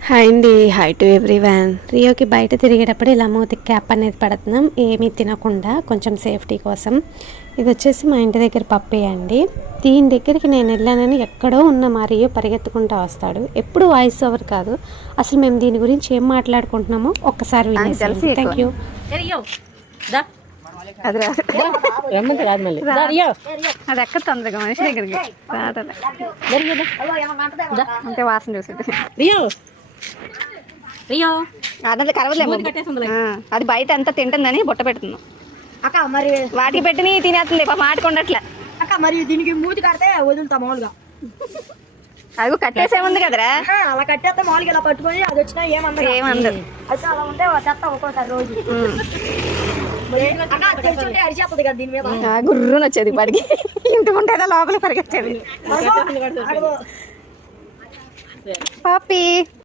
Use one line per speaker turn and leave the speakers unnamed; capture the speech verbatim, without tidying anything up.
Hi అండి, hi to everyone. రియోకి బయట తిరిగేటప్పుడు ఇలా మూతికి క్యాప్ అనేది పడుతున్నాం, ఏమీ తినకుండా కొంచెం సేఫ్టీ కోసం. ఇది వచ్చేసి మా ఇంటి దగ్గర పప్పే అండి. దీని దగ్గరికి నేను వెళ్ళానని ఎక్కడో ఉన్న మా రియో పరిగెత్తుకుంటూ వస్తాడు. ఎప్పుడు వాయిస్ ఓవర్ కాదు, అసలు మేము దీని గురించి ఏం మాట్లాడుకుంటున్నామో ఒక్కసారి వినేసి. Thank you.
అది అది ఎక్కడ తొందరగా మనిషి దగ్గరికి అంటే వాసన చూసింది. అదంతా కరవలేము, అది బయట అంతా తింటుందని బుట్ట పెడుతున్నాం
అక్క. మరి
వాటికి పెట్టిన తినేస్తుంది పాప, మాటకుండట్లే
అక్క. మరి దీనికి మూతి కడితే వదులుతా మామూలుగా,
అది కట్టేసేముంది కదరా.
అలా కట్టేస్తే మామూలుగా ఇలా పట్టుకొని అది వచ్చినా ఏమందరు
ఏమందరు
అయితే అలా ఉంటే చెత్త ఒక్కోసారి రోజు అరిచేస్తుంది కదా దీని మీద.
గుర్రుని వచ్చేది వాడికి, ఇంటికి ఉంటే లోపల పరిగెట్టేది. పాపి